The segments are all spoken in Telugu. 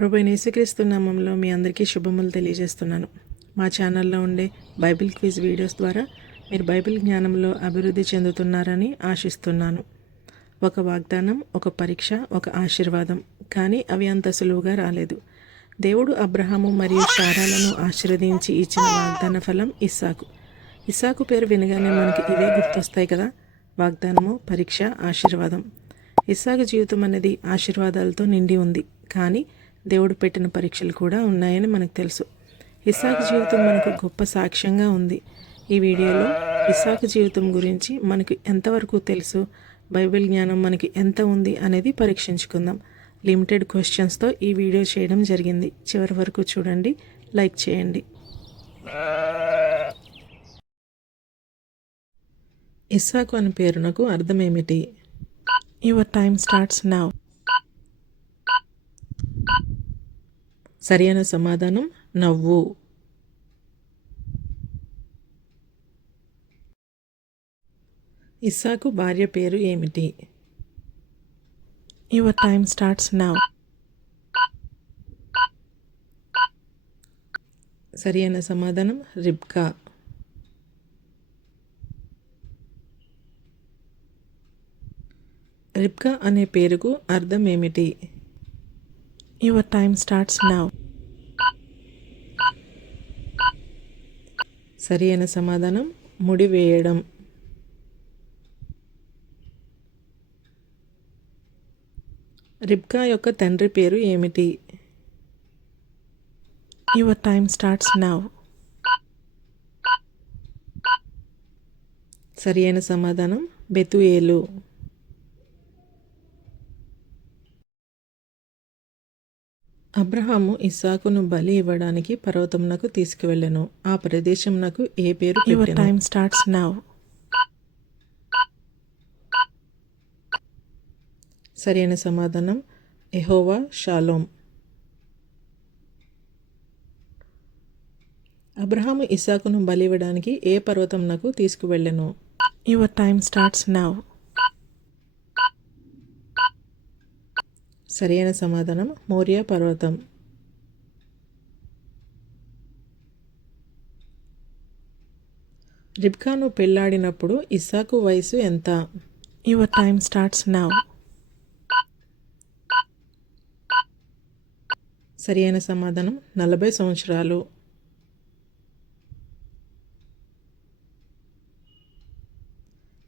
ప్రభు నేసుక్రీస్తు నామంలో మీ అందరికీ శుభములు తెలియజేస్తున్నాను. మా ఛానల్లో ఉండే బైబిల్ క్విజ్ వీడియోస్ ద్వారా మీరు బైబిల్ జ్ఞానంలో అభివృద్ధి చెందుతున్నారని ఆశిస్తున్నాను. ఒక వాగ్దానం ఒక పరీక్ష ఒక ఆశీర్వాదం. కానీ అవి అంత సులువుగా రాలేదు. దేవుడు అబ్రహాము మరియు శారాలను ఆశీర్వదించి ఇచ్చిన వాగ్దాన ఫలం ఇస్సాకు. ఇస్సాకు పేరు వినగానే మనకి ఇవే గుర్తొస్తాయి కదా? వాగ్దానము పరీక్ష ఆశీర్వాదం. ఇస్సాకు జీవితం అనేది ఆశీర్వాదాలతో నిండి ఉంది. కానీ దేవుడు పెట్టిన పరీక్షలు కూడా ఉన్నాయని మనకు తెలుసు. ఇసాక్ జీవితం మనకు గొప్ప సాక్ష్యంగా ఉంది. ఈ వీడియోలో ఇసాక్ జీవితం గురించి మనకు ఎంతవరకు తెలుసు? బైబిల్ జ్ఞానం మనకి ఎంత ఉంది అనేది పరీక్షించుకుందాం. లిమిటెడ్ క్వశ్చన్స్తో ఈ వీడియో చేయడం జరిగింది. చివరి వరకు చూడండి. లైక్ చేయండి. ఇస్సాకు అని పేరునకు అర్థమేమిటి యువర్ టైమ్ స్టార్ట్స్ నౌ. సరైన సమాధానం నవ్వు. ఇస్సాకు భార్య పేరు ఏమిటి? యువర్ టైమ్ స్టార్ట్స్ నౌ సరైన సమాధానం రిబ్కా. రిబ్కా అనే పేరుకు అర్థం ఏమిటి? యువర్ టైమ్ స్టార్ట్స్ నౌ సరి అయిన సమాధానం. ముడి వేయడం రిబ్కా యొక్క తండ్రి పేరు ఏమిటి? యువర్ టైమ్ స్టార్ట్స్ నౌ సరి అయిన సమాధానం. బెతుయేలు. అబ్రహాము ఇస్సాకును బలి ఇవ్వడానికి పర్వతమునకు తీసుకువెళ్ళెను. ఆ ప్రదేశమునకు ఏ పేరు యువర్ టైమ్ స్టార్ట్స్ నౌ సరైన సమాధానం ఎహోవా షాలోమ్ అబ్రహాము ఇస్సాకును బలి ఇవ్వడానికి ఏ పర్వతమునకు తీసుకువెళ్ళెను? యువర్ టైమ్ స్టార్ట్స్ నౌ సరైన సమాధానం. మౌర్య పర్వతం. రిబ్కాను పెళ్ళాడినప్పుడు ఇస్సాకు వయసు ఎంత? Your time starts now. సరైన సమాధానం. నలభై సంవత్సరాలు.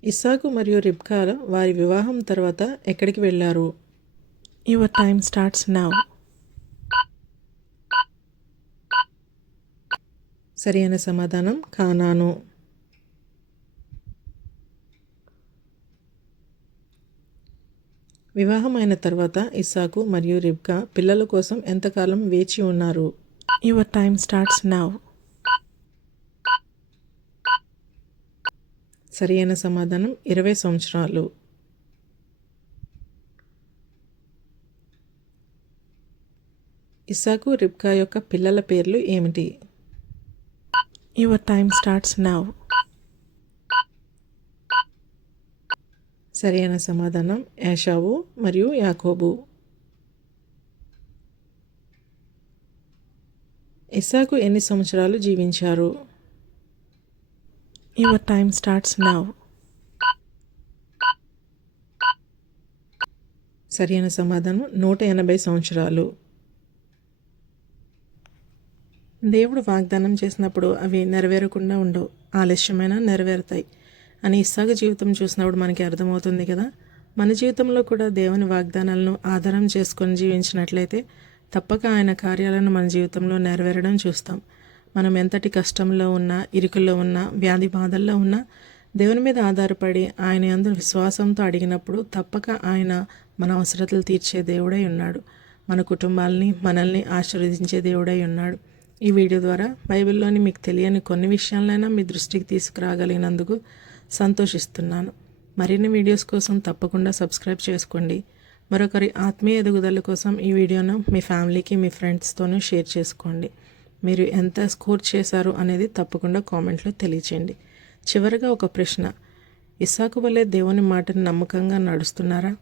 ఇస్సాకు మరియు రిబ్కా వారి వివాహం తర్వాత ఎక్కడికి వెళ్ళారు యువర్ టైమ్ స్టార్ట్స్ నౌ సరైన సమాధానం కానాను. వివాహమైన తర్వాత ఇస్సాకు మరియు రిబ్కా పిల్లల కోసం ఎంతకాలం వేచి ఉన్నారు? యువర్ టైమ్ స్టార్ట్స్ నౌ సరైన సమాధానం ఇరవై సంవత్సరాలు. ఇస్సాకు రిబ్కా యొక్క పిల్లల పేర్లు ఏమిటి? యువర్ టైమ్ స్టార్ట్స్ నౌ సరైన సమాధానం యాషావు మరియు యాకోబు. ఇస్సాకు ఎన్ని సంవత్సరాలు జీవించారు? యువర్ టైమ్ స్టార్ట్స్ నౌ సరైన సమాధానం నూట ఎనభై సంవత్సరాలు. దేవుడు వాగ్దానం చేసినప్పుడు అవి నెరవేరకుండా ఉండవు. ఆలస్యమైన నెరవేరుతాయి. అని ఇస్సాగ జీవితం చూసినప్పుడు మనకి అర్థమవుతుంది కదా. మన జీవితంలో కూడా దేవుని వాగ్దానాలను ఆధారం చేసుకొని జీవించినట్లయితే తప్పక ఆయన కార్యాలను మన జీవితంలో నెరవేరడం చూస్తాం. మనం ఎంతటి కష్టంలో ఉన్నా ఇరుకుల్లో ఉన్నా వ్యాధి బాధల్లో ఉన్నా దేవుని మీద ఆధారపడి ఆయన అందరూ విశ్వాసంతో అడిగినప్పుడు తప్పక ఆయన మన అవసరతలు తీర్చే దేవుడై ఉన్నాడు. మన కుటుంబాలని మనల్ని ఆశీర్వదించే దేవుడై ఉన్నాడు. ఈ వీడియో ద్వారా బైబిల్లోని మీకు తెలియని కొన్ని విషయాలైనా మీ దృష్టికి తీసుకురాగలిగినందుకు సంతోషిస్తున్నాను. మరిన్ని వీడియోస్ కోసం తప్పకుండా సబ్స్క్రైబ్ చేసుకోండి. మరొకరి ఆత్మీయ ఎదుగుదల కోసం ఈ వీడియోను మీ ఫ్యామిలీకి మీ ఫ్రెండ్స్తోనూ షేర్ చేసుకోండి. మీరు ఎంత స్కోర్ చేశారు అనేది తప్పకుండా కామెంట్లో తెలియచేయండి. చివరిగా ఒక ప్రశ్న. ఇసాకు వల్లే దేవుని మాటను నమ్మకంగా నడుస్తున్నారా?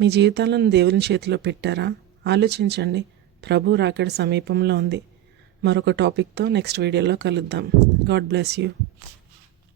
మీ జీవితాలను దేవుని చేతిలో పెట్టారా? ఆలోచించండి. ప్రభు రాకడ సమీపంలో ఉంది. మరొక టాపిక్తో నెక్స్ట్ వీడియోలో కలుద్దాం. God bless you.